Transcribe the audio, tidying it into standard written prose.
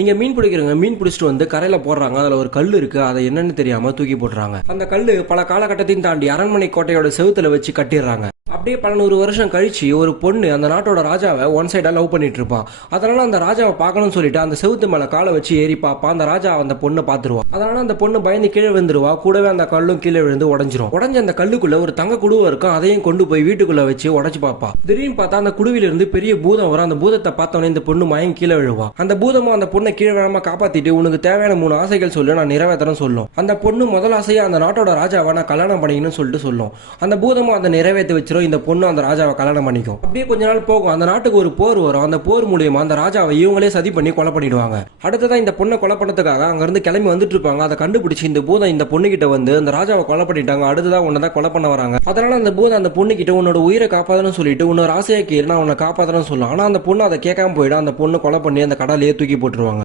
நீங்க மீன் பிடிக்கிறவங்க மீன் பிடிச்சிட்டு வந்து கரையில போடுறாங்க. அதுல ஒரு கல் இருக்கு. அதை என்னன்னு தெரியாம தூக்கி போட்டுறாங்க. அந்த கல்லு பல காலகட்டத்தையும் தாண்டி அரண்மனை கோட்டையோட செவுத்துல வச்சு கட்டிடுறாங்க. அப்படியே பல 100 வருஷம் கழிச்சு ஒரு பொண்ணு அந்த நாட்டோட ராஜாவை ஒன் சைடா லவ் பண்ணிட்டு இருப்பான். அதனால அந்த ராஜாவை பார்க்கணும்னு சொல்லிட்டு அந்த செவுத்து மேல காலை வச்சு ஏறி பாப்பா. அந்த ராஜா அந்த பொண்ணை பாத்துருவா. அதனால அந்த பொண்ணு பயந்து கீழே விழுந்துருவா. கூடவே அந்த கல்லும் கீழே விழுந்து உடஞ்சிரும். உடஞ்ச அந்த கல்லுக்குள்ள ஒரு தங்க குடுவை இருக்கும். அதையும் கொண்டு போய் வீட்டுக்குள்ள வச்சு உடைச்சு பாப்பா. திடீர்னு பார்த்தா அந்த குடுவில இருந்து பெரிய பூதம் வரும். அந்த பூதத்தை பார்த்தவனே இந்த பொண்ணு மயங்கி கீழே விழுவா. அந்த பூதமும் அந்த பொண்ணை கீழே விழாம காப்பாத்திட்டு உனக்கு தேவையான 3 ஆசைகள் சொல்லு, நான் நிறைவேற்றணும் சொல்லும். அந்த பொண்ணு முதல் ஆசையா அந்த நாட்டோட ராஜாவை நான் கல்யாணம் பண்ணிக்கணும்னு சொல்லிட்டு சொல்லும். அந்த பூதமும் அதை நிறைவேற்றி வச்சிரும். இந்த பொண்ணு அந்த ராஜாவை கல்யாணம் பண்ணிக்கும். அப்படியே கொஞ்ச நாள் போகும். அந்த நாட்டுக்கு ஒரு போர் வரும். அந்த போர் மூலியமா அந்த ராஜாவை இவங்களே சதி பண்ணி கொலை பண்ணிடுவாங்க. அடுத்ததான் இந்த பொண்ணை கொலை பண்ணதுக்காக அங்க இருந்து கிளம்பி வந்துட்டு இருப்பாங்க. அதை கண்டுபிடிச்சு இந்த பூதம் இந்த பொண்ணு கிட்ட வந்து அந்த ராஜாவை கொலை பண்ணிட்டாங்க, அடுத்ததான் உன்னதான் கொலை பண்ண வராங்க. அதனால அந்த பூதம் அந்த பொண்ணு கிட்ட உன்னோட உயிரை காப்பாதன்னு சொல்லிட்டு உன்னோட ஆசையை கேளு, நான் உன்னை காப்பாதன்னு சொல்லும். ஆனா அந்த பொண்ணு அதை கேட்காம போயிடும். அந்த பொண்ணு கொலை பண்ணி அந்த கடலையே தூக்கி போட்டுருவாங்க.